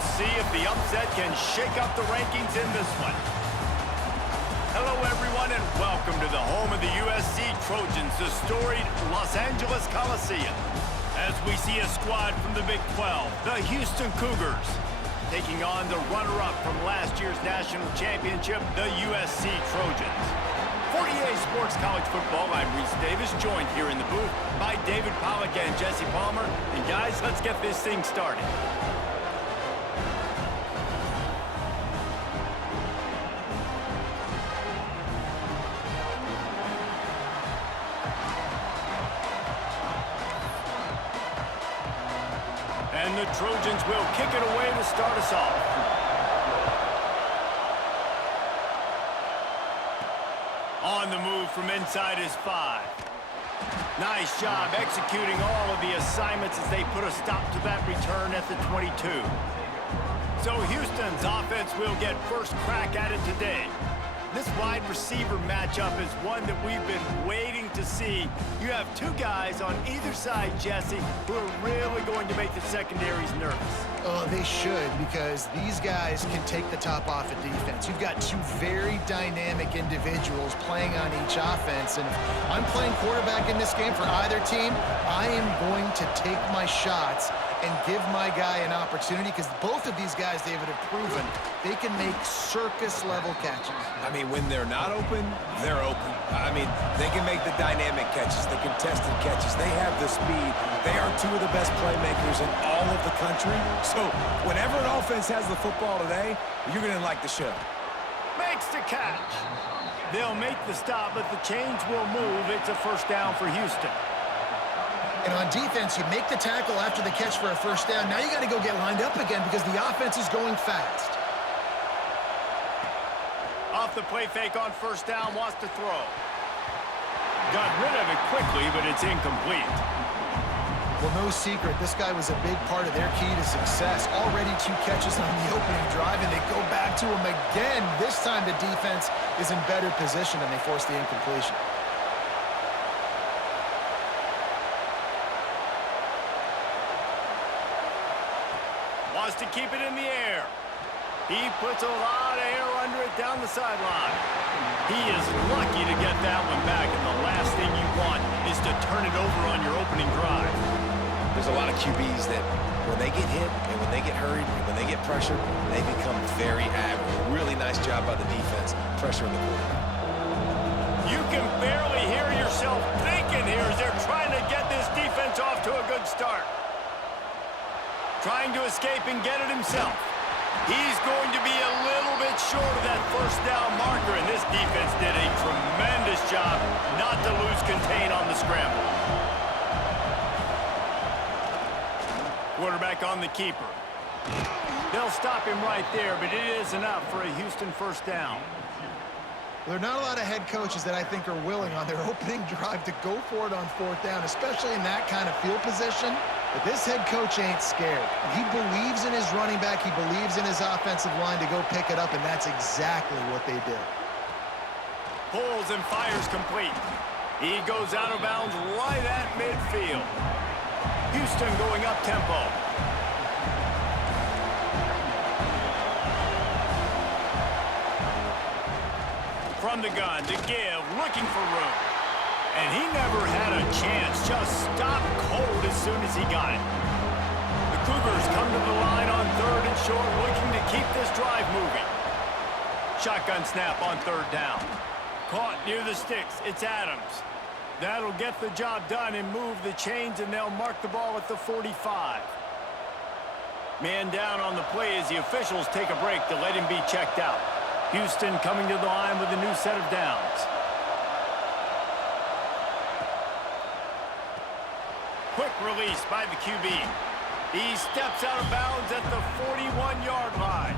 We'll see if the upset can shake up the rankings in this one. Hello, everyone, and welcome to the home of the USC Trojans, the storied Los Angeles Coliseum. As we see a squad from the Big 12, the Houston Cougars, taking on the runner-up from last year's national championship, the USC Trojans. For EA Sports College Football, I'm Reese Davis, joined here in the booth by David Pollack and Jesse Palmer. And guys, let's get this thing started. And the Trojans will kick it away to start us off. On the move from inside his 5. Nice job executing all of the assignments as they put a stop to that return at the 22. So Houston's offense will get first crack at it today. This wide receiver matchup is one that we've been waiting to see. You have two guys on either side, Jesse, who are really going to make the secondaries nervous. Oh, they should, because these guys can take the top off of defense. You've got two very dynamic individuals playing on each offense, and if I'm playing quarterback in this game for either team, I am going to take my shots and give my guy an opportunity, because both of these guys, David, have proven they can make circus-level catches. I mean, when they're not open, they're open. I mean, they can make the dynamic catches, the contested catches. They have the speed. They are two of the best playmakers in all of the country. So whenever an offense has the football today, you're going to like the show. Makes the catch. They'll make the stop, but the chains will move. It's a first down for Houston. And on defense, you make the tackle after the catch for a first down. Now you got to go get lined up again because the offense is going fast. Off the play fake on first down, wants to throw. Got rid of it quickly, but it's incomplete. Well, no secret, this guy was a big part of their key to success. Already 2 catches on the opening drive, and they go back to him again. This time the defense is in better position, and they force the incompletion. Wants to keep it in the air. He puts a lot of air under it down the sideline. He is lucky to get that one back, and the last thing you want is to turn it over on your opening drive. There's a lot of QBs that when they get hit and when they get hurried and when they get pressured, they become very agile. Really nice job by the defense, pressuring the quarterback. You can barely hear yourself thinking here as they're trying to get this defense off to a good start. Trying to escape and get it himself. He's going to be a little bit short of that first down marker, and this defense did a tremendous job not to lose contain on the scramble. Quarterback on the keeper. They'll stop him right there, but it is enough for a Houston first down. There are not a lot of head coaches that I think are willing on their opening drive to go for it on 4th down, especially in that kind of field position. But this head coach ain't scared. He believes in his running back. He believes in his offensive line to go pick it up, and that's exactly what they did. Pulls and fires complete. He goes out of bounds right at midfield. Houston going up tempo. From the gun to give, looking for room. And he never had a chance, just stopped cold as soon as he got it. The Cougars come to the line on 3rd and short, looking to keep this drive moving. Shotgun snap on 3rd down. Caught near the sticks, it's Adams. That'll get the job done and move the chains, and they'll mark the ball at the 45. Man down on the play as the officials take a break to let him be checked out. Houston coming to the line with a new set of downs. Quick release by the QB. He steps out of bounds at the 41-yard line.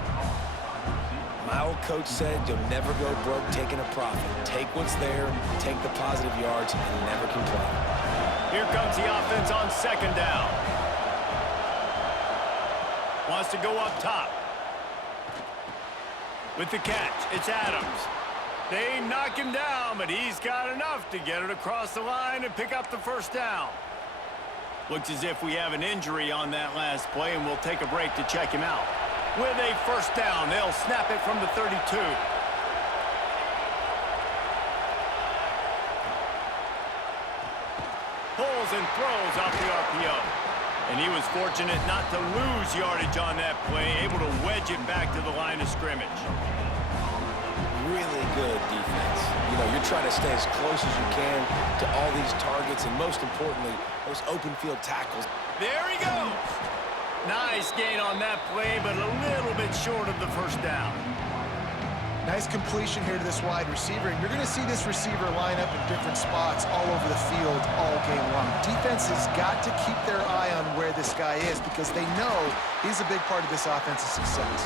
My old coach said you'll never go broke taking a profit. Take what's there, take the positive yards, and never complain. Here comes the offense on 2nd down. Wants to go up top. With the catch, it's Adams. They knock him down, but he's got enough to get it across the line and pick up the first down. Looks as if we have an injury on that last play, and we'll take a break to check him out. with a first down. They'll snap it from the 32. Pulls and throws off the RPO. And he was fortunate not to lose yardage on that play, able to wedge it back to the line of scrimmage. Really good defense. You know, you're trying to stay as close as you can to all these targets, and most importantly, those open field tackles. There he goes. Nice gain on that play, but a little bit short of the first down. Nice completion here to this wide receiver, and you're going to see this receiver line up in different spots all over the field all game long. Defense has got to keep their eye on where this guy is because they know he's a big part of this offensive success.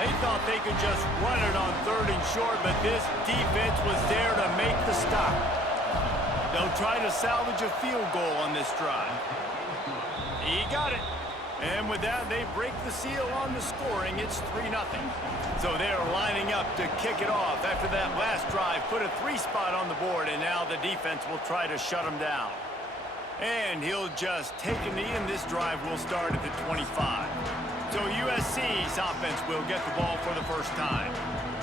They thought they could just run it on 3rd and short, but this defense was there to make the stop. They'll try to salvage a field goal on this drive. He got it. And with that, they break the seal on the scoring. It's 3-0. So they're lining up to kick it off after that last drive. Put a 3 spot on the board, and now the defense will try to shut him down. And he'll just take a knee, and this drive will start at the 25. So USC's offense will get the ball for the first time.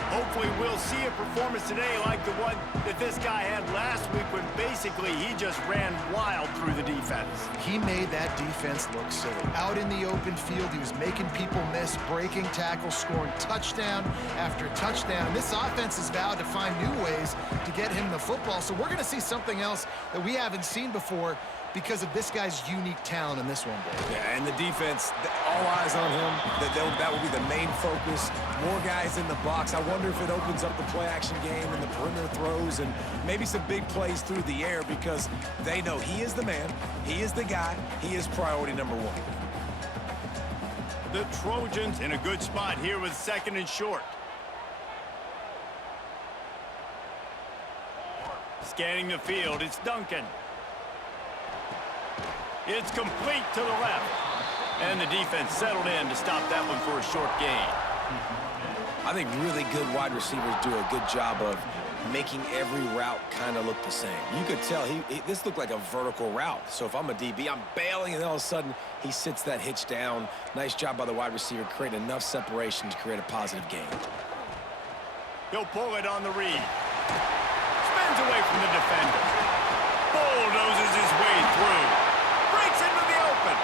Hopefully we'll see a performance today like the one that this guy had last week when basically he just ran wild through the defense. He made that defense look silly. Out in the open field, he was making people miss, breaking tackles, scoring touchdown after touchdown. This offense has vowed to find new ways to get him the football, so we're going to see something else that we haven't seen before because of this guy's unique talent in this one, Dave. Yeah, and the defense, all eyes on him. That will be the main focus. More guys in the box. I wonder if it opens up the play-action game and the perimeter throws and maybe some big plays through the air because they know he is the man, he is the guy, he is priority number 1. The Trojans in a good spot here with 2nd and short. Scanning the field, it's Duncan. It's complete to the left. And the defense settled in to stop that one for a short gain. I think really good wide receivers do a good job of making every route kind of look the same. You could tell this looked like a vertical route. So if I'm a DB, I'm bailing, and all of a sudden he sits that hitch down. Nice job by the wide receiver, create enough separation to create a positive gain. He'll pull it on the read. Spins away from the defender. Bulldozes his way through. Breaks into the open.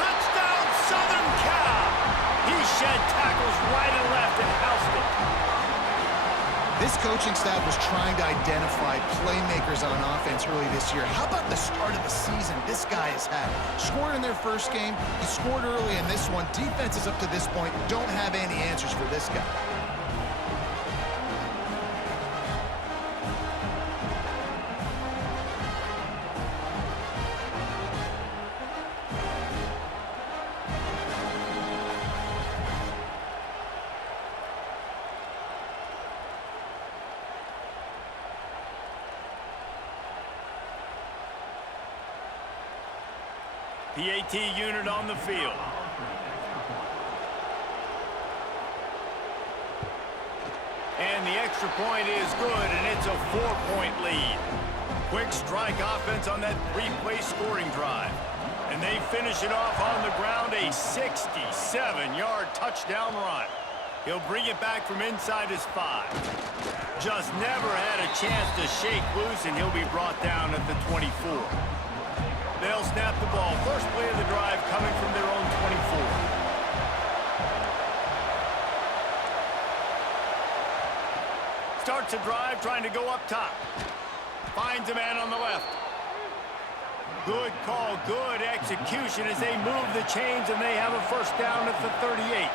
Touchdown, Southern Cal. He shed tackles right and left and housed it. This coaching staff was trying to identify playmakers on offense early this year. How about the start of the season this guy has had? Scored in their first game. He scored early in this one. Defenses up to this point don't have any answers for this guy. PAT unit on the field. And the extra point is good, and it's a 4-point lead. Quick strike offense on that 3-play scoring drive. And they finish it off on the ground, a 67-yard touchdown run. He'll bring it back from inside his 5. Just never had a chance to shake loose, and he'll be brought down at the 24. They'll snap the ball. First play of the drive coming from their own 24. Starts a drive trying to go up top. Finds a man on the left. Good call, good execution as they move the chains, and they have a first down at the 38.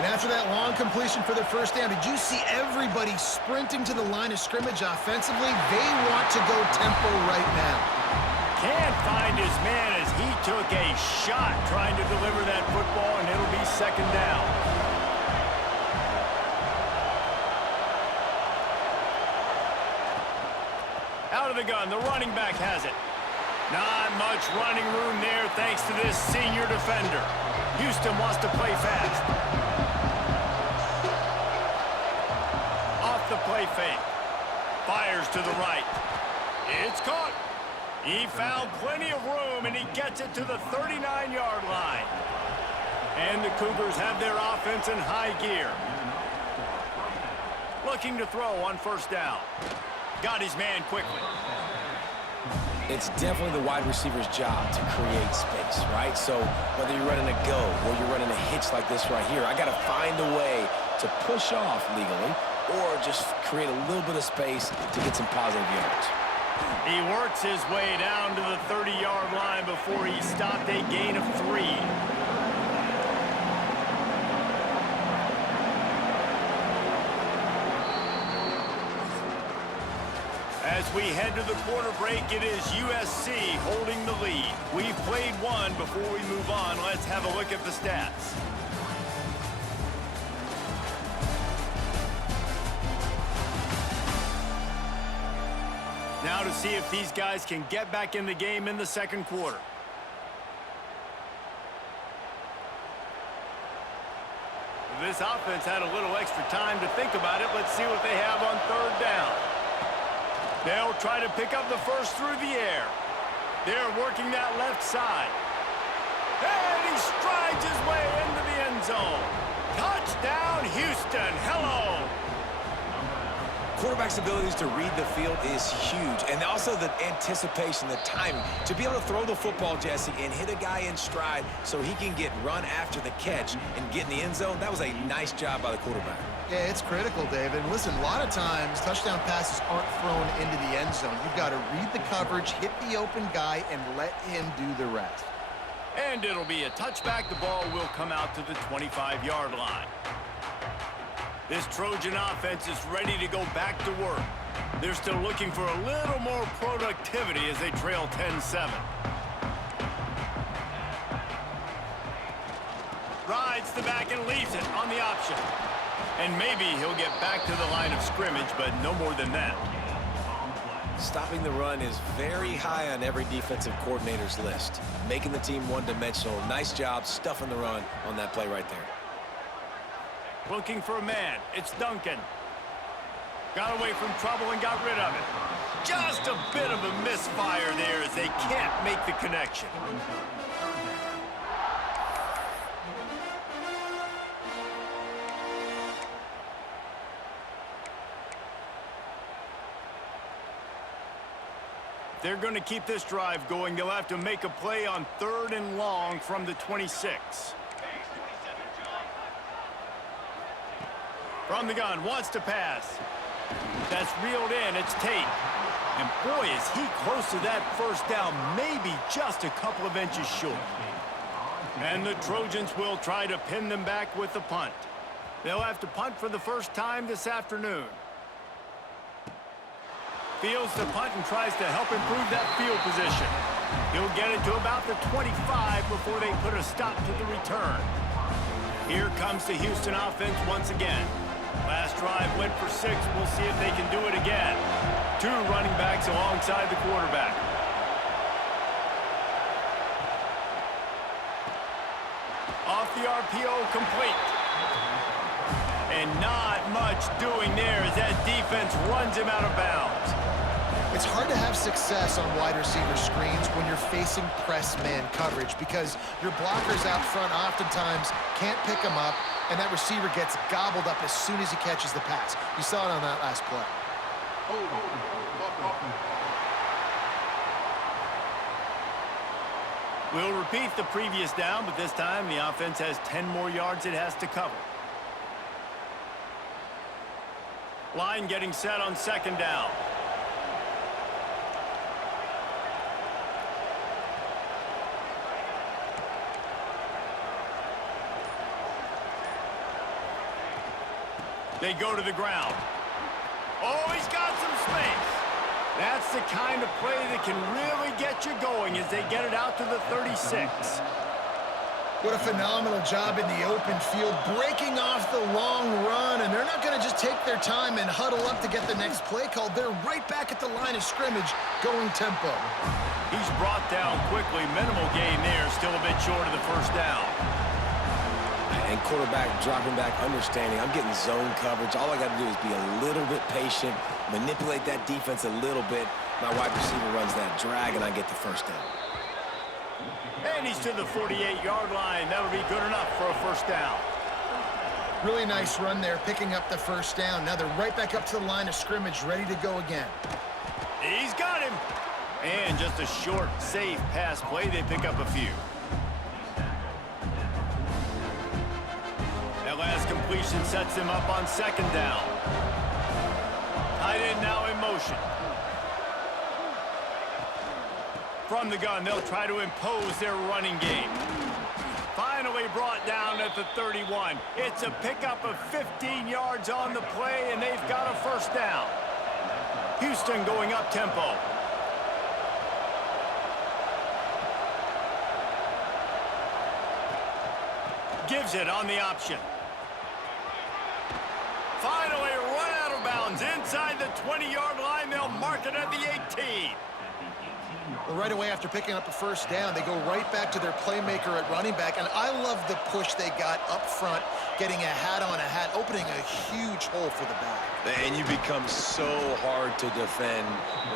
And after that long completion for their first down, did you see everybody sprinting to the line of scrimmage offensively? They want to go tempo right now. Can't find his man as he took a shot trying to deliver that football, and it'll be 2nd down. Out of the gun, the running back has it. Not much running room there thanks to this senior defender. Houston wants to play fast. Off the play fake. Fires to the right. It's caught. He found plenty of room, and he gets it to the 39-yard line. And the Cougars have their offense in high gear. Looking to throw on first down. Got his man quickly. It's definitely the wide receiver's job to create space, right? So whether you're running a go or you're running a hitch like this right here, I got to find a way to push off legally or just create a little bit of space to get some positive yards. He works his way down to the 30-yard line before he stopped a gain of 3. As we head to the quarter break, it is USC holding the lead. We've played one. Before we move on, let's have a look at the stats. Now to see if these guys can get back in the game in the second quarter. This offense had a little extra time to think about it. Let's see what they have on third down. They'll try to pick up the first through the air. They're working that left side. And he strides his way into the end zone. Touchdown, Houston. Hello. Quarterback's abilities to read the field is huge, and also the anticipation, the timing. To be able to throw the football, Jesse, and hit a guy in stride so he can get run after the catch and get in the end zone, that was a nice job by the quarterback. Yeah, it's critical, David. And listen, a lot of times, touchdown passes aren't thrown into the end zone. You've got to read the coverage, hit the open guy, and let him do the rest. And it'll be a touchback. The ball will come out to the 25-yard line. This Trojan offense is ready to go back to work. They're still looking for a little more productivity as they trail 10-7. Rides the back and leaves it on the option. And maybe he'll get back to the line of scrimmage, but no more than that. Stopping the run is very high on every defensive coordinator's list. Making the team one-dimensional. Nice job stuffing the run on that play right there. Looking for a man. It's Duncan. Got away from trouble and got rid of it. Just a bit of a misfire there as they can't make the connection. They're going to keep this drive going. They'll have to make a play on 3rd and long from the 26. From the gun, wants to pass. That's reeled in, it's Tate. And boy, is he close to that first down, maybe just a couple of inches short. And the Trojans will try to pin them back with the punt. They'll have to punt for the first time this afternoon. Fields the punt and tries to help improve that field position. He'll get it to about the 25 before they put a stop to the return. Here comes the Houston offense once again. Last drive went for 6. We'll see if they can do it again. 2 running backs alongside the quarterback. Off the RPO, complete. And not much doing there as that defense runs him out of bounds. It's hard to have success on wide receiver screens when you're facing press man coverage because your blockers out front oftentimes can't pick them up, and that receiver gets gobbled up as soon as he catches the pass. You saw it on that last play. We'll repeat the previous down, but this time the offense has 10 more yards it has to cover. Line getting set on 2nd down. They go to the ground. Oh, he's got some space. That's the kind of play that can really get you going as they get it out to the 36. What a phenomenal job in the open field, breaking off the long run, and they're not going to just take their time and huddle up to get the next play called. They're right back at the line of scrimmage, going tempo. He's brought down quickly. Minimal gain there, still a bit short of the first down. And quarterback dropping back, understanding I'm getting zone coverage. All I got to do is be a little bit patient, manipulate that defense a little bit, My wide receiver runs that drag, and I get the first down. And he's to the 48-yard line. That'll be good enough for a first down. Really nice run there, picking up the first down. Now they're right back up to the line of scrimmage, ready to go again. He's got him. And just a short, safe pass play. They pick up a few. That last completion sets them up on second down. Tight end now in motion. From the gun, they'll try to impose their running game. Finally brought down at the 31. It's a pickup of 15 yards on the play, and they've got a first down. Houston going up tempo. Gives it on the option. Finally run out of bounds inside the 20-yard line. They'll mark it at the 18. Well, right away after picking up a first down, they go right back to their playmaker at running back. And I love the push they got up front, getting a hat on a hat, opening a huge hole for the back. And you become so hard to defend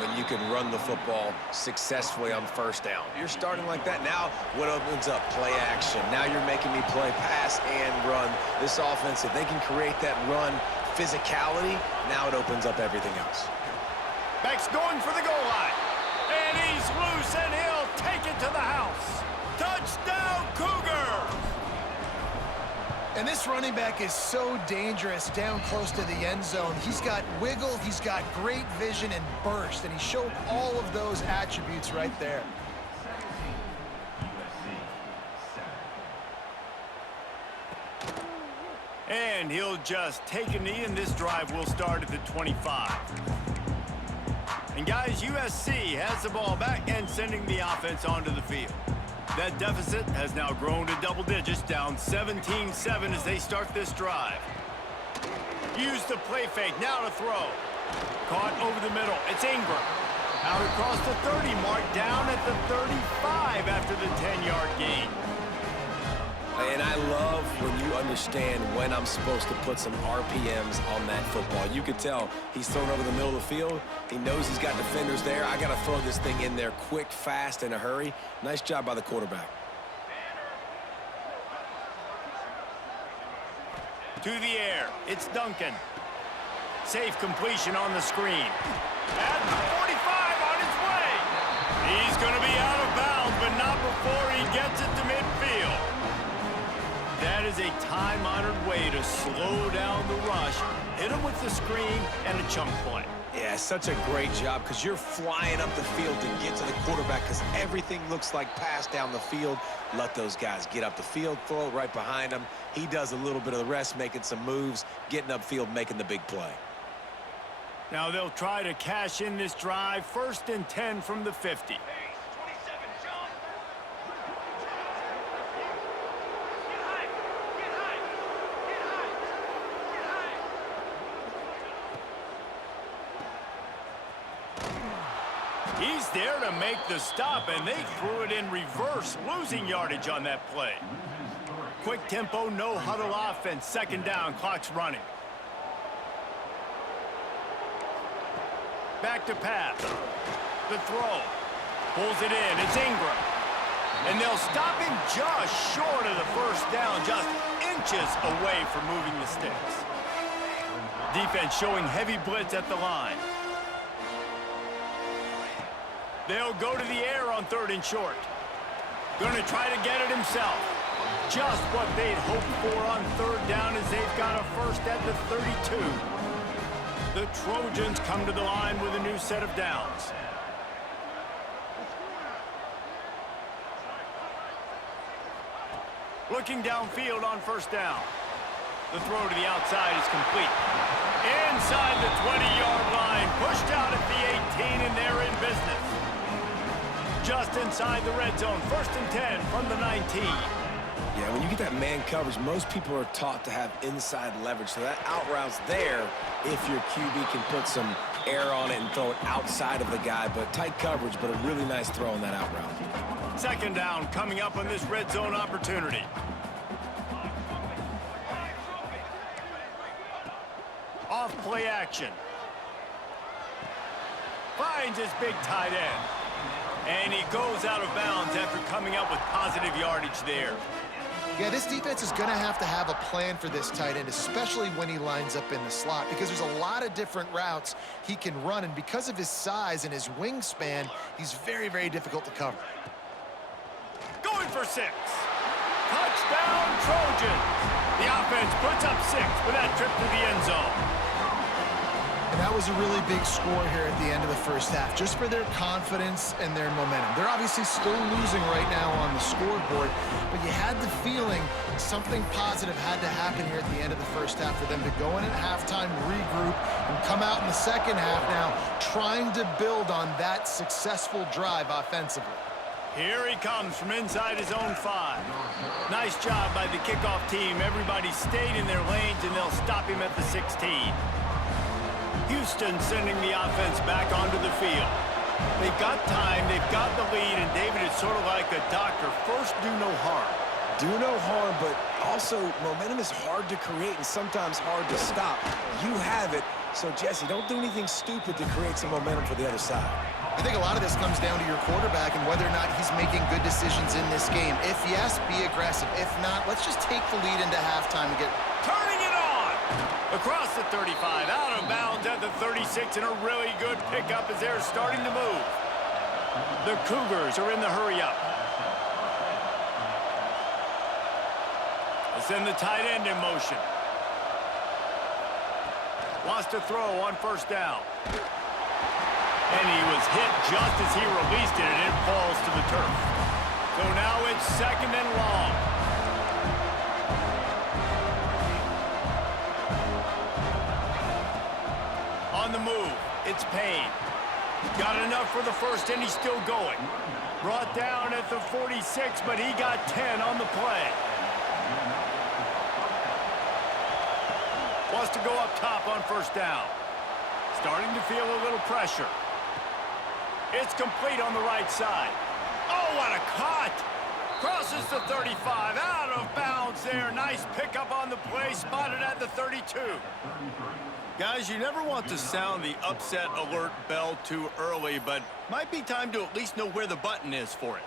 when you can run the football successfully on first down. You're starting like that. Now what opens up? Play action. Now you're making me play pass and run. This offense, if they can create that run physicality, now it opens up everything else. Back's going for the goal line. And he's loose, and he'll take it to the house. Touchdown, Cougars! And this running back is so dangerous down close to the end zone. He's got wiggle, he's got great vision and burst, and he showed all of those attributes right there. And he'll just take a knee, and this drive will start at the 25. And guys, USC has the ball back and sending the offense onto the field. That deficit has now grown to double digits, down 17-7 as they start this drive. Use the play fake, now to throw. Caught over the middle, it's Ingram. Out across the 30 mark, down at the 35 after the 10-yard gain. And I love when you understand when I'm supposed to put some RPMs on that football. You could tell he's thrown over the middle of the field. He knows he's got defenders there. I got to throw this thing in there quick, fast, in a hurry. Nice job by the quarterback. To the air, it's Duncan. Safe completion on the screen. At the 45 on his way. He's going to be out of bounds, but not before he gets it to midfield. That is a time-honored way to slow down the rush, hit him with the screen, and a chunk play. Yeah, such a great job because you're flying up the field to get to the quarterback because everything looks like pass down the field. Let those guys get up the field, throw it right behind him. He does a little bit of the rest, making some moves, getting upfield, making the big play. Now they'll try to cash in this drive, 1st and 10 from the 50. He's there to make the stop, and they threw it in reverse, losing yardage on that play. Quick tempo, no huddle offense, 2nd down, clock's running. Back to pass. The throw. Pulls it in, it's Ingram. And they'll stop him just short of the first down, just inches away from moving the sticks. Defense showing heavy blitz at the line. They'll go to the air on 3rd and short. Going to try to get it himself. Just what they'd hoped for on 3rd down as they've got a first at the 32. The Trojans come to the line with a new set of downs. Looking downfield on 1st down. The throw to the outside is complete. Inside the 20-yard line, pushed out at the 18, and they're in business. Just inside the red zone, 1st and 10 from the 19. Yeah, when you get that man coverage, most people are taught to have inside leverage. So that out route's there if your QB can put some air on it and throw it outside of the guy. But tight coverage, but a really nice throw on that out route. 2nd down coming up on this red zone opportunity. Off play action. finds his big tight end. And he goes out of bounds after coming up with positive yardage there. Yeah, this defense is going to have a plan for this tight end, especially when he lines up in the slot, because there's a lot of different routes he can run, and because of his size and his wingspan, he's very, very difficult to cover. Going for 6. Touchdown, Trojans. The offense puts up 6 with that trip to the end zone. And that was a really big score here at the end of the first half, just for their confidence and their momentum. They're obviously still losing right now on the scoreboard, but you had the feeling something positive had to happen here at the end of the first half for them to go in at halftime, regroup, and come out in the second half now trying to build on that successful drive offensively. Here he comes from inside his own 5. Nice job by the kickoff team. Everybody stayed in their lanes, and they'll stop him at the 16. Houston sending the offense back onto the field. They've got time, they've got the lead, and David is sort of like a doctor. First, do no harm. Do no harm, but also momentum is hard to create and sometimes hard to stop. You have it, so Jesse, don't do anything stupid to create some momentum for the other side. I think a lot of this comes down to your quarterback and whether or not he's making good decisions in this game. If yes, be aggressive. If not, let's just take the lead into halftime and get... Turning it on! Across the 35, out of bounds at the 36, and a really good pickup as they're starting to move. The Cougars are in the hurry-up. They send the tight end in motion. Wants to throw on first down. And he was hit just as he released it, and it falls to the turf. So now it's 2nd and long. On the move, it's Payne. Got enough for the first, and he's still going. Brought down at the 46, but he got 10 on the play. Wants to go up top on first down. Starting to feel a little pressure. It's complete on the right side. Oh, what a cut! Crosses the 35, out of bounds there. Nice pickup on the play, spotted at the 32. Guys, you never want to sound the upset alert bell too early, but might be time to at least know where the button is for it.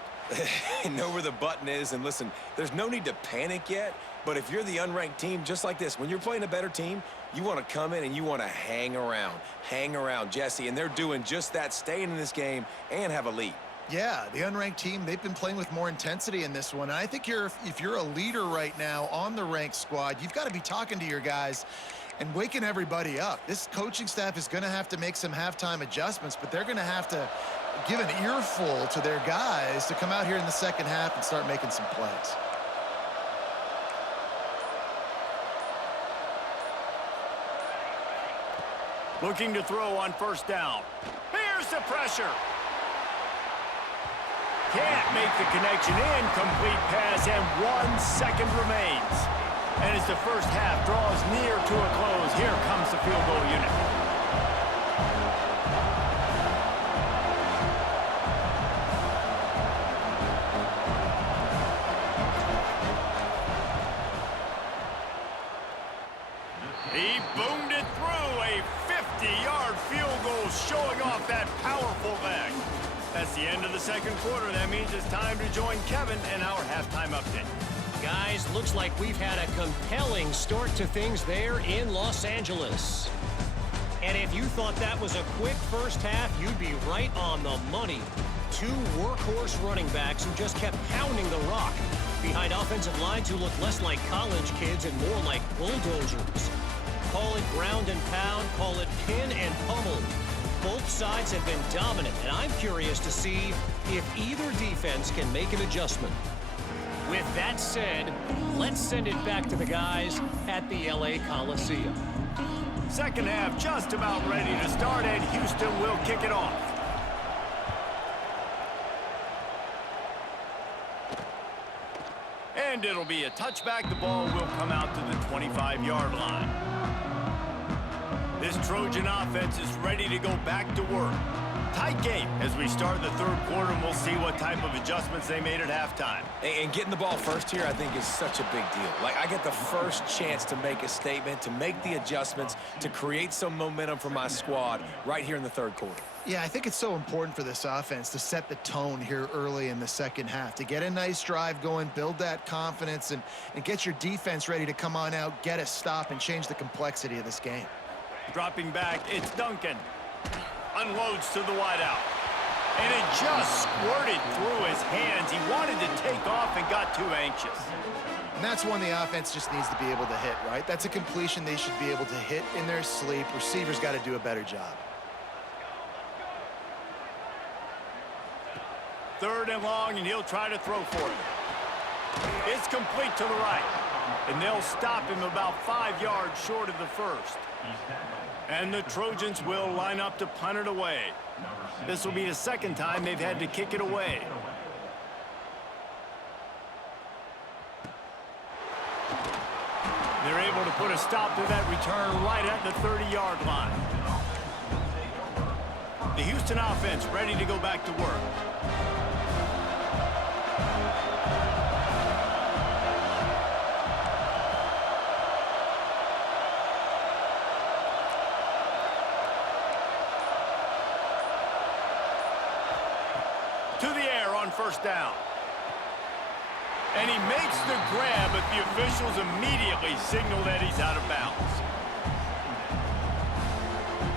Know where the button is, and listen, there's no need to panic yet, but if you're the unranked team, just like this, when you're playing a better team, you want to come in and you want to hang around, Jesse, and they're doing just that, staying in this game and have a lead. Yeah, the unranked team, they've been playing with more intensity in this one. And I think if you're a leader right now on the ranked squad, you've got to be talking to your guys and waking everybody up. This coaching staff is going to have to make some halftime adjustments, but they're going to have to give an earful to their guys to come out here in the second half and start making some plays. Looking to throw on first down. Here's the pressure. Can't make the connection. Incomplete pass, and 1 second remains. And as the first half draws near to a close, here comes the field goal unit. He boomed it through, a 50-yard field goal showing off that powerful leg. That's the end of the second quarter. That means it's time to join Kevin and our halftime update. Guys, looks like we've had a compelling start to things there in Los Angeles. And if you thought that was a quick first half, you'd be right on the money. 2 workhorse running backs who just kept pounding the rock behind offensive lines who look less like college kids and more like bulldozers. Call it ground and pound, call it pin and pummel. Both sides have been dominant, and I'm curious to see if either defense can make an adjustment. With that said, let's send it back to the guys at the LA Coliseum. Second half just about ready to start, and Houston will kick it off. And it'll be a touchback. The ball will come out to the 25-yard line. This Trojan offense is ready to go back to work. Tight game as we start the third quarter, and we'll see what type of adjustments they made at halftime. And getting the ball first here, I think, is such a big deal. Like, I get the first chance to make a statement, to make the adjustments, to create some momentum for my squad right here in the third quarter. Yeah, I think it's so important for this offense to set the tone here early in the second half, to get a nice drive going, build that confidence, and get your defense ready to come on out, get a stop, and change the complexity of this game. Dropping back, it's Duncan. Unloads to the wideout. And it just squirted through his hands. He wanted to take off and got too anxious. And that's one the offense just needs to be able to hit, right? That's a completion they should be able to hit in their sleep. Receivers got to do a better job. Third and long, and he'll try to throw for it. It's complete to the right. And they'll stop him about 5 yards short of the first. And the Trojans will line up to punt it away. This will be the second time they've had to kick it away. They're able to put a stop to that return right at the 30-yard line. The Houston offense ready to go back to work. To the air on first down. And he makes the grab, but the officials immediately signal that he's out of bounds.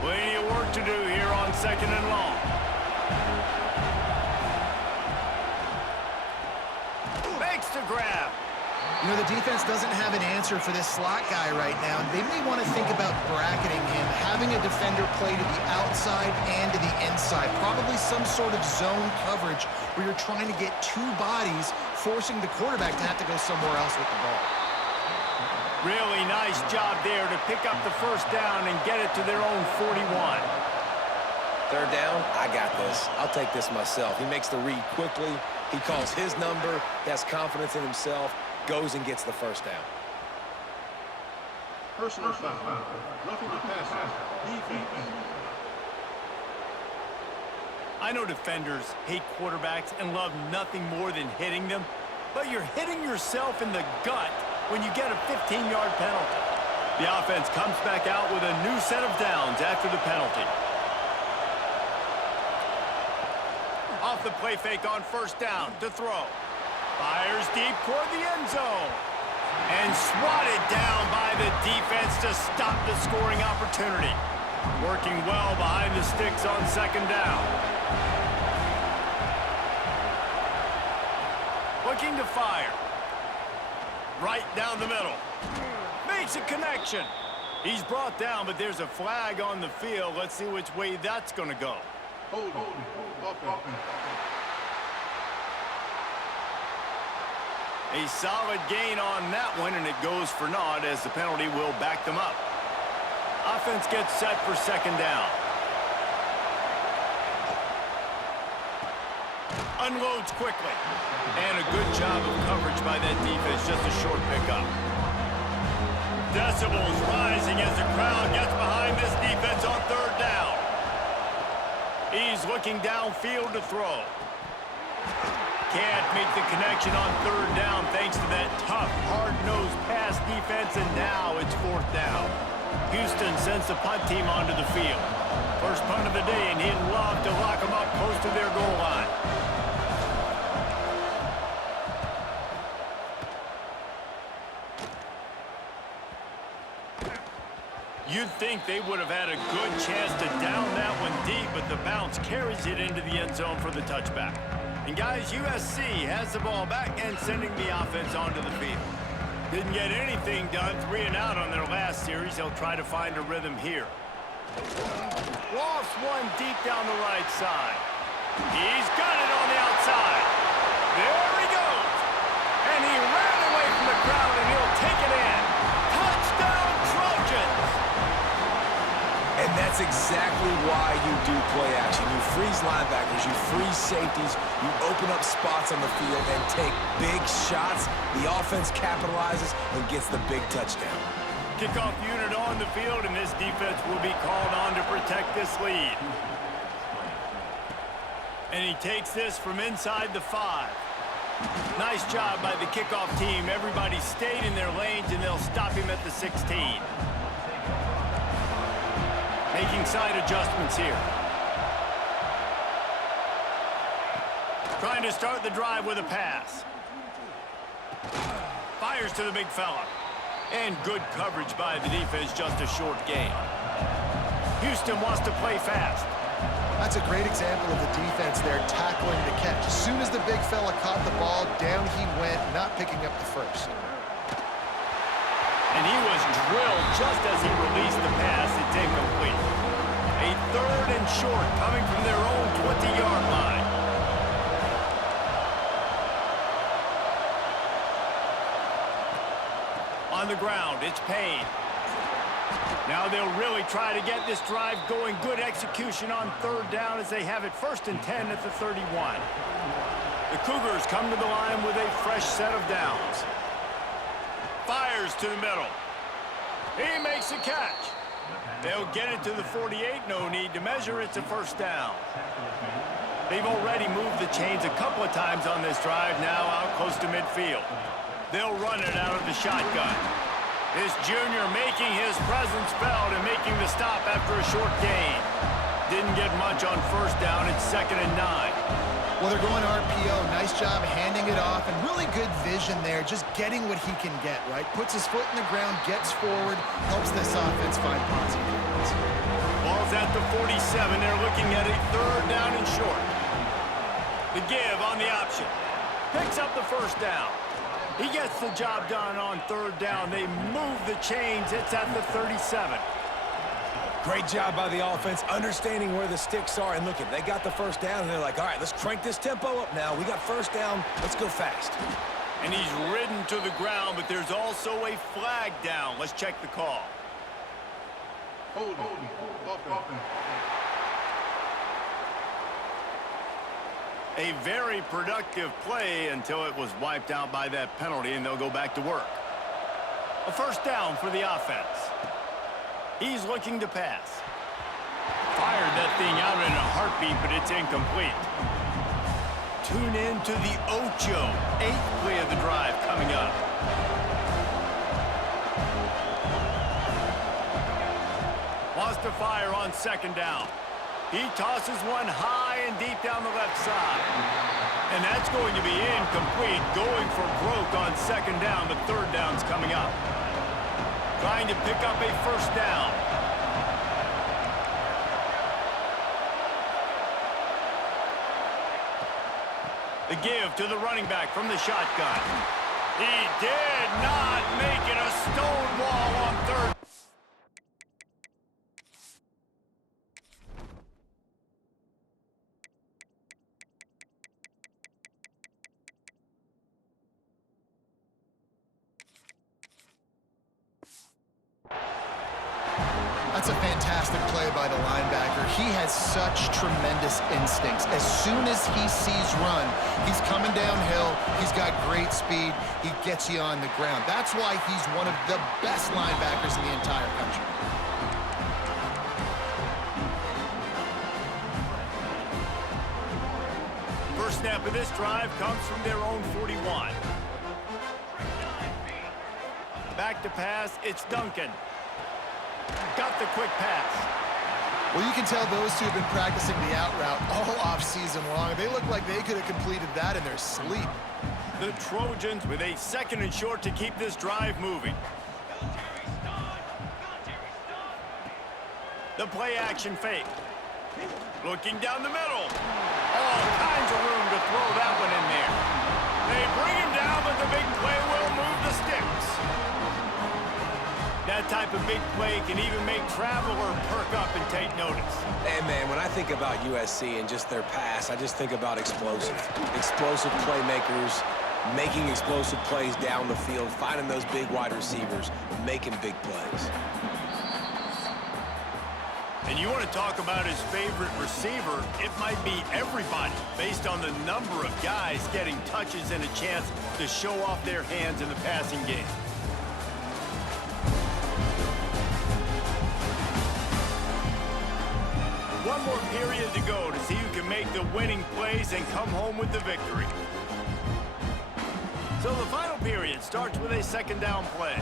Plenty of work to do here on second and long. Makes the grab. You know, the defense doesn't have an answer for this slot guy right now. They may want to think about bracketing him, having a defender play to the outside and to the inside. Probably some sort of zone coverage where you're trying to get two bodies, forcing the quarterback to have to go somewhere else with the ball. Really nice job there to pick up the first down and get it to their own 41. Third down, I got this. I'll take this myself. He makes the read quickly. He calls his number. He has confidence in himself. Goes and gets the first down. Personal foul. Roughing the passer. Defense. I know defenders hate quarterbacks and love nothing more than hitting them, but you're hitting yourself in the gut when you get a 15-yard penalty. The offense comes back out with a new set of downs after the penalty. Off the play fake on first down to throw. Fires deep toward the end zone. And swatted down by the defense to stop the scoring opportunity. Working well behind the sticks on second down. Looking to fire. Right down the middle. Makes a connection. He's brought down, but there's a flag on the field. Let's see which way that's going to go. Hold. Offense. A solid gain on that one, and it goes for naught as the penalty will back them up. Offense gets set for second down. Unloads quickly. And a good job of coverage by that defense, just a short pickup. Decibels rising as the crowd gets behind this defense on third down. He's looking downfield to throw. Can't make the connection on third down thanks to that tough, hard-nosed pass defense, and now it's fourth down. Houston sends the punt team onto the field. First punt of the day, and he'd love to lock them up close to their goal line. You'd think they would have had a good chance to down that one deep, but the bounce carries it into the end zone for the touchback. And guys, USC has the ball back and sending the offense onto the field. Didn't get anything done, 3 and out on their last series. They'll try to find a rhythm here. Lofts one deep down the right side. He's got it on the outside. There he goes. And he ran away from the crowd, and he'll take it in. Touchdown, Trojans! And that's exactly why you do play action. You freeze linebackers, you freeze safeties, you open up spots on the field and take big shots. The offense capitalizes and gets the big touchdown. Kickoff unit on the field, and this defense will be called on to protect this lead. And he takes this from inside the 5. Nice job by the kickoff team. Everybody stayed in their lanes, and they'll stop him at the 16. Making side adjustments here. Trying to start the drive with a pass. Fires to the big fella. And good coverage by the defense, just a short gain. Houston wants to play fast. That's a great example of the defense there tackling the catch. As soon as the big fella caught the ball, down he went, not picking up the first. And he was drilled just as he released the pass. It's incomplete. A 3rd and short coming from their own 20-yard line. On the ground, it's Payne. Now they'll really try to get this drive going. Good execution on 3rd down as they have it 1st and 10 at the 31. The Cougars come to the line with a fresh set of downs. Fires to the middle. He makes a catch. They'll get it to the 48. No need to measure. It's a 1st down. They've already moved the chains a couple of times on this drive, now out close to midfield. They'll run it out of the shotgun. This junior making his presence felt and making the stop after a short gain. Didn't get much on 1st down. It's 2nd and 9. Well, they're going RPO. Nice job handing it off, and really good vision there, just getting what he can get, right? Puts his foot in the ground, gets forward, helps this offense find positive yards. Ball's at the 47. They're looking at a 3rd down and short. The give on the option. Picks up the 1st down. He gets the job done on 3rd down. They move the chains. It's at the 37. Great job by the offense, understanding where the sticks are. And look, they got the 1st down, and they're like, all right, let's crank this tempo up now. We got 1st down. Let's go fast. And he's ridden to the ground, but there's also a flag down. Let's check the call. Hold on. Offense. A very productive play until it was wiped out by that penalty, and they'll go back to work. A 1st down for the offense. He's looking to pass. Fired that thing out in a heartbeat, but it's incomplete. Tune in to the Ocho. 8th play of the drive coming up. Wants to fire on 2nd down. He tosses one high and deep down the left side. And that's going to be incomplete. Going for broke on 2nd down, but 3rd down's coming up. Trying to pick up a 1st down. The give to the running back from the shotgun. He did not make it a stone wall on 3rd. That's a fantastic play by the linebacker. He has such tremendous instincts. As soon as he sees run, he's coming downhill. He's got great speed. He gets you on the ground. That's why he's one of the best linebackers in the entire country. First snap of this drive comes from their own 41. Back to pass, it's Duncan. Got the quick pass. Well, you can tell those two have been practicing the out route all off-season long. They look like they could have completed that in their sleep. The Trojans with a 2nd and short to keep this drive moving. The play action fake. Looking down the middle. All kinds of room to throw that one in there. They bring him down, but the big play will move the sticks. That type of big play can even make Traveler perk up and take notice. And, man, when I think about USC and just their pass, I just think about explosive. Explosive playmakers, making explosive plays down the field, finding those big wide receivers, making big plays. And you want to talk about his favorite receiver, it might be everybody, based on the number of guys getting touches and a chance to show off their hands in the passing game. One more period to go to see who can make the winning plays and come home with the victory. So the final period starts with a second down play.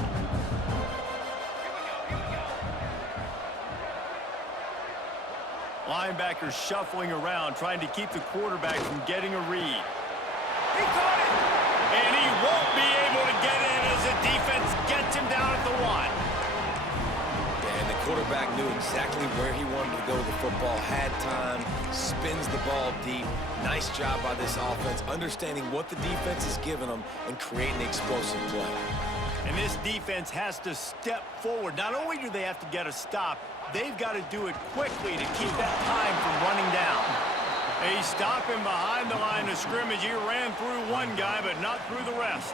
Linebackers shuffling around, trying to keep the quarterback from getting a read. He caught it! And he won't be able to get in as the defense gets him down at the 1. And the quarterback knew exactly where he wanted to go with the football, had time, spins the ball deep. Nice job by this offense, understanding what the defense is giving them and creating an explosive play. And this defense has to step forward. Not only do they have to get a stop, they've got to do it quickly to keep that time from running down. They stop him behind the line of scrimmage. He ran through one guy, but not through the rest.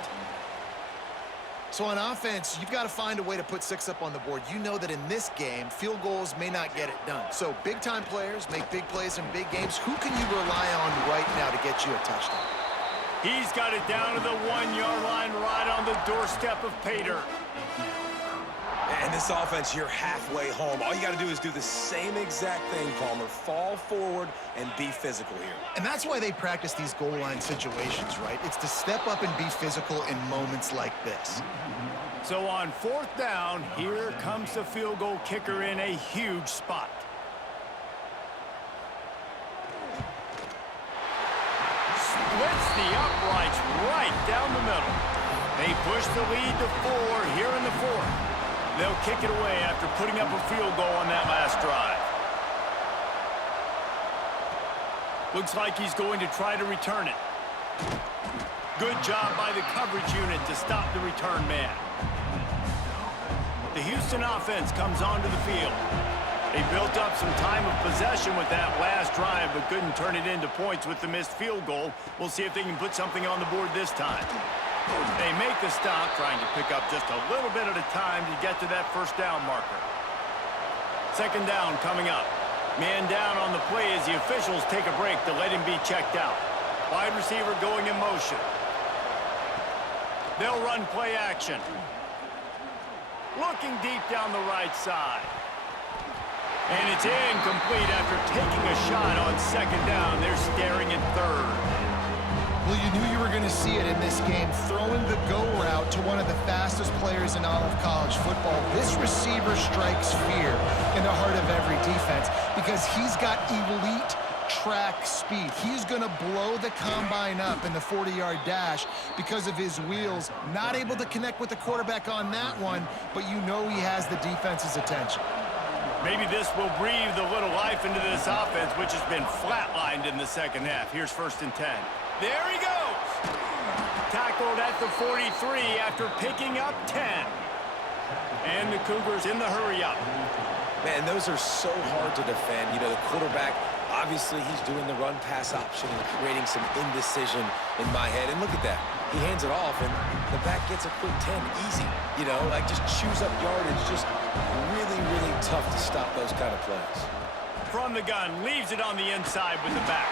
So on offense, you've got to find a way to put 6 up on the board. You know that in this game, field goals may not get it done. So big-time players make big plays in big games. Who can you rely on right now to get you a touchdown? He's got it down to the 1-yard line, right on the doorstep of pay dirt. And this offense, you're halfway home. All you got to do is do the same exact thing, Palmer. Fall forward and be physical here. And that's why they practice these goal line situations, right? It's to step up and be physical in moments like this. So on 4th down, here comes the field goal kicker in a huge spot. Splits the uprights right down the middle. They push the lead to 4 here in the 4th. They'll kick it away after putting up a field goal on that last drive. Looks like he's going to try to return it. Good job by the coverage unit to stop the return man. The Houston offense comes onto the field. They built up some time of possession with that last drive, but couldn't turn it into points with the missed field goal. We'll see if they can put something on the board this time. They make the stop, trying to pick up just a little bit at a time to get to that 1st down marker. 2nd down coming up. Man down on the play as the officials take a break to let him be checked out. Wide receiver going in motion. They'll run play action. Looking deep down the right side. And it's incomplete after taking a shot on 2nd down. They're staring at 3rd. Well, you knew you were going to see it in this game, throwing the go route to one of the fastest players in all of college football. This receiver strikes fear in the heart of every defense because he's got elite track speed. He's going to blow the combine up in the 40-yard dash because of his wheels. Not able to connect with the quarterback on that one, but you know he has the defense's attention. Maybe this will breathe a little life into this offense, which has been flatlined in the 2nd half. Here's 1st and 10. There he goes! Tackled at the 43 after picking up 10. And the Cougars in the hurry-up. Man, those are so hard to defend. You know, the quarterback, obviously he's doing the run-pass option and creating some indecision in my head. And look at that. He hands it off, and the back gets a quick 10. Easy. You know, like just chews up yardage. Just really, really tough to stop those kind of plays. From the gun, leaves it on the inside with the back.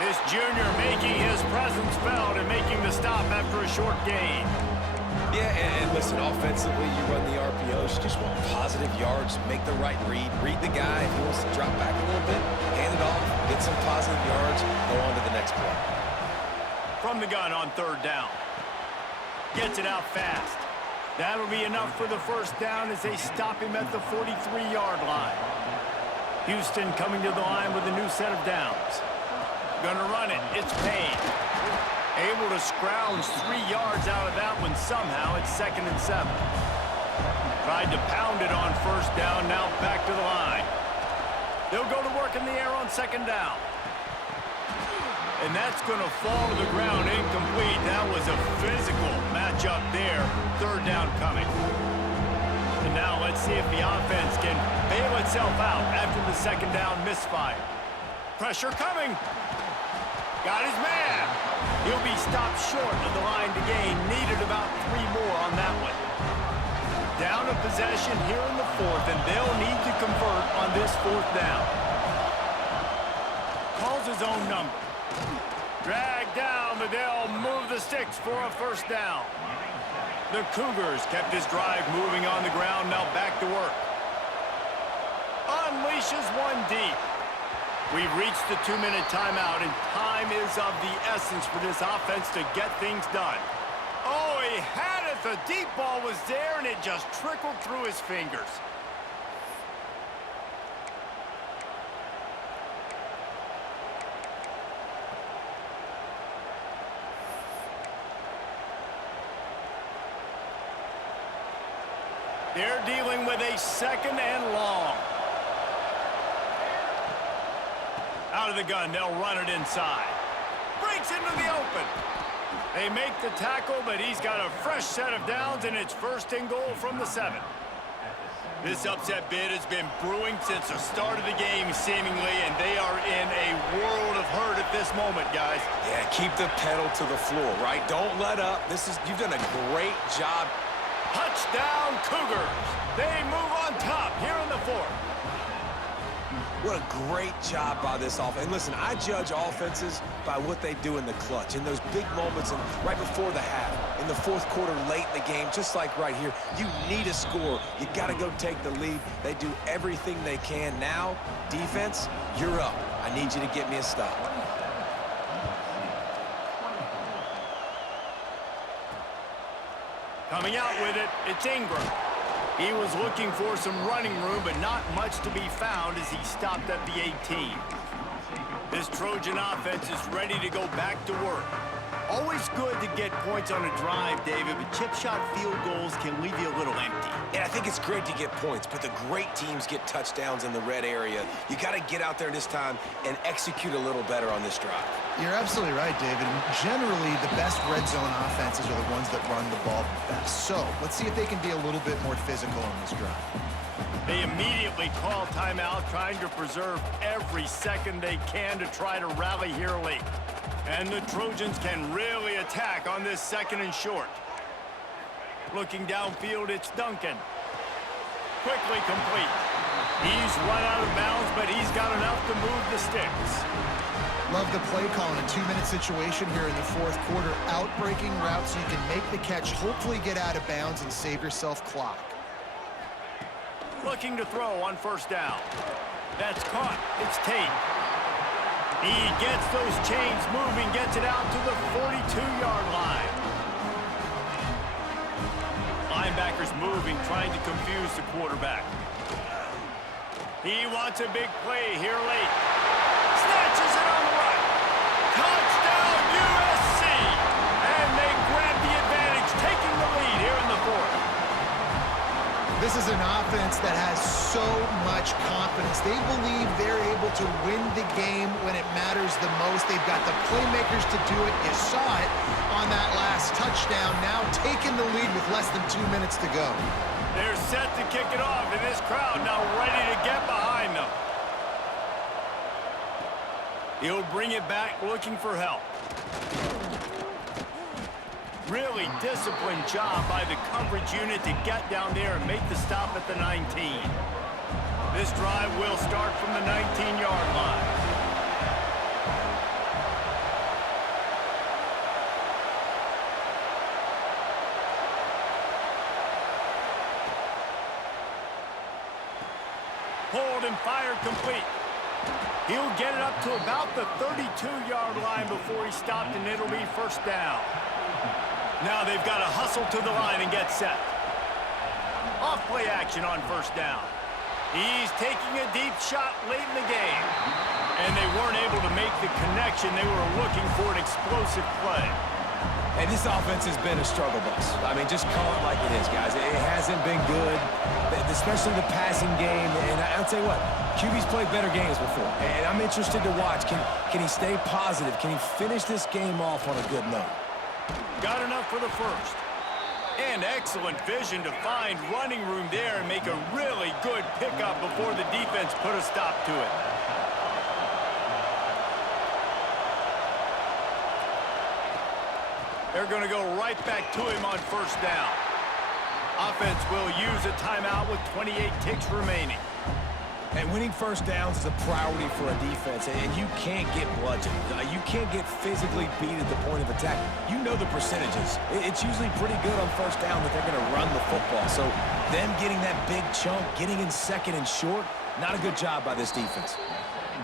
This junior making his presence felt and making the stop after a short gain. Yeah, and listen, offensively, you run the RPOs. You just want positive yards, make the right read. Read the guy. If he wants to drop back a little bit, hand it off, get some positive yards, go on to the next play. From the gun on 3rd down. Gets it out fast. That'll be enough for the 1st down as they stop him at the 43-yard line. Houston coming to the line with a new set of downs. Gonna run it. It's Payne. Able to scrounge 3 yards out of that one somehow. It's 2nd and 7. Tried to pound it on 1st down. Now back to the line. They'll go to work in the air on 2nd down. And that's going to fall to the ground incomplete. That was a physical matchup there. 3rd down coming. And now let's see if the offense can bail itself out after the 2nd down misfire. Pressure coming. Got his man. He'll be stopped short of the line to gain. Needed about 3 more on that one. Down a possession here in the 4th, and they'll need to convert on this 4th down. Calls his own number. Dragged down, but they'll move the sticks for a 1st down. The Cougars kept this drive moving on the ground, now back to work. Unleashes one deep. We've reached the 2-minute timeout, and time is of the essence for this offense to get things done. Oh, he had it. The deep ball was there, and it just trickled through his fingers. They're dealing with a 2nd and long. Out of the gun, they'll run it inside. Breaks into the open. They make the tackle, but he's got a fresh set of downs, and it's 1st and goal from the 7. This upset bid has been brewing since the start of the game, seemingly, and they are in a world of hurt at this moment, guys. Yeah, keep the pedal to the floor, right? Don't let up. You've done a great job. Touchdown, Cougars. They move on top here in the 4th. What a great job by this offense. And listen, I judge offenses by what they do in the clutch, in those big moments and right before the half, in the 4th quarter, late in the game, just like right here. You need a score. You got to go take the lead. They do everything they can. Now, defense, you're up. I need you to get me a stop. Coming out with it, it's Ingram. He was looking for some running room, but not much to be found as he stopped at the 18. This Trojan offense is ready to go back to work. Always good to get points on a drive, David, but chip shot field goals can leave you a little empty. And I think it's great to get points, but the great teams get touchdowns in the red area. You got to get out there this time and execute a little better on this drive. You're absolutely right, David. Generally, the best red zone offenses are the ones that run the ball best. So let's see if they can be a little bit more physical on this drive. They immediately call timeout, trying to preserve every second they can to try to rally here late. And the Trojans can really attack on this 2nd and short. Looking downfield, it's Duncan. Quickly complete. He's run out of bounds, but he's got enough to move the sticks. Love the play call in a 2-minute situation here in the 4th quarter. Out-breaking route so you can make the catch, hopefully get out of bounds and save yourself clock. Looking to throw on 1st down. That's caught. It's Tate. He gets those chains moving, gets it out to the 42-yard line. Linebackers moving, trying to confuse the quarterback. He wants a big play here late. Snatches it on the right. Touchdown, USC! And they grab the advantage, taking the lead here in the 4th. This is an offense that has so much confidence. They believe they're able to win the game when it matters the most. They've got the playmakers to do it. You saw it on that last touchdown. Now taking the lead with less than 2 minutes to go. They're set to kick it off, and this crowd now ready to get behind them. He'll bring it back looking for help. Really disciplined job by the coverage unit to get down there and make the stop at the 19. This drive will start from the 19-yard line. Pulled and fired complete. He'll get it up to about the 32-yard line before he stopped, and it'll be 1st down. Now they've got to hustle to the line and get set. Off play action on 1st down. He's taking a deep shot late in the game. And they weren't able to make the connection. They were looking for an explosive play. And this offense has been a struggle bus. I mean, just call it like it is, guys. It hasn't been good, especially the passing game. And I'll tell you what, QB's played better games before. And I'm interested to watch. Can he stay positive? Can he finish this game off on a good note? Got enough for the 1st. And excellent vision to find running room there and make a really good pickup before the defense put a stop to it. They're going to go right back to him on 1st down. Offense will use a timeout with 28 ticks remaining. And winning 1st downs is a priority for a defense, and you can't get bludgeoned. You can't get physically beat at the point of attack. You know the percentages. It's usually pretty good on 1st down that they're going to run the football. So them getting that big chunk, getting in 2nd and short, not a good job by this defense.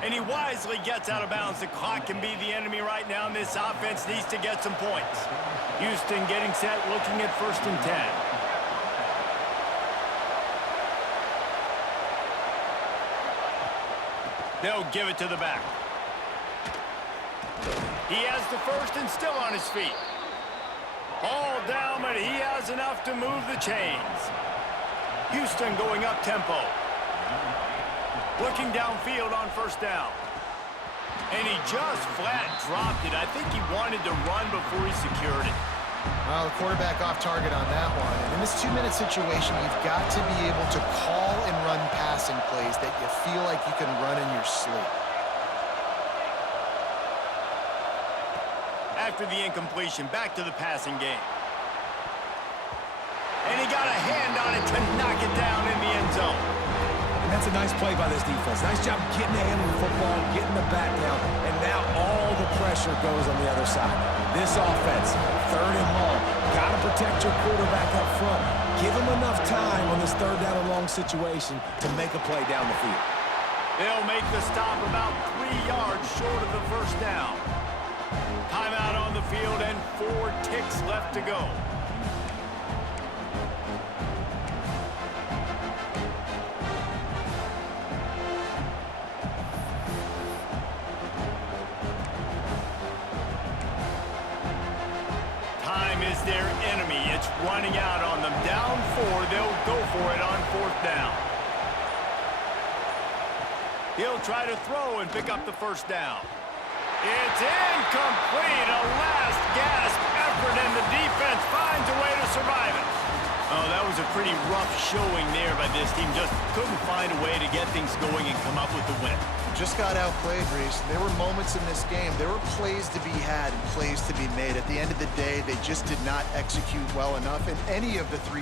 And he wisely gets out of bounds. The clock can be the enemy right now, and this offense needs to get some points. Houston getting set, looking at 1st and 10. They'll give it to the back. He has the first and still on his feet. All down, but he has enough to move the chains. Houston going up tempo. Looking downfield on 1st down. And he just flat dropped it. I think he wanted to run before he secured it. Well, the quarterback off target on that one. And in this 2-minute situation, you've got to be able to call and run passing plays that you feel like you can run in your sleep. After the incompletion, back to the passing game. And he got a hand on it to knock it down in the end zone. And that's a nice play by this defense. Nice job getting a hand on the football, getting the bat down, and now all the pressure goes on the other side. This offense, 3rd and long, got to protect your quarterback up front. Give him enough time on this 3rd down and long situation to make a play down the field. They'll make the stop about 3 yards short of the 1st down. Timeout on the field and 4 ticks left to go. Time is their enemy. It's running out on them. Down 4, they'll go for it on 4th down. He'll try to throw and pick up the 1st down. It's incomplete. A last gasp effort, and the defense finds a way to survive it. Oh, that was a pretty rough showing there by this team. Just couldn't find a way to get things going and come up with the win. Just got outplayed, Reese. There were moments in this game. There were plays to be had and plays to be made. At the end of the day, they just did not execute well enough in any of the 3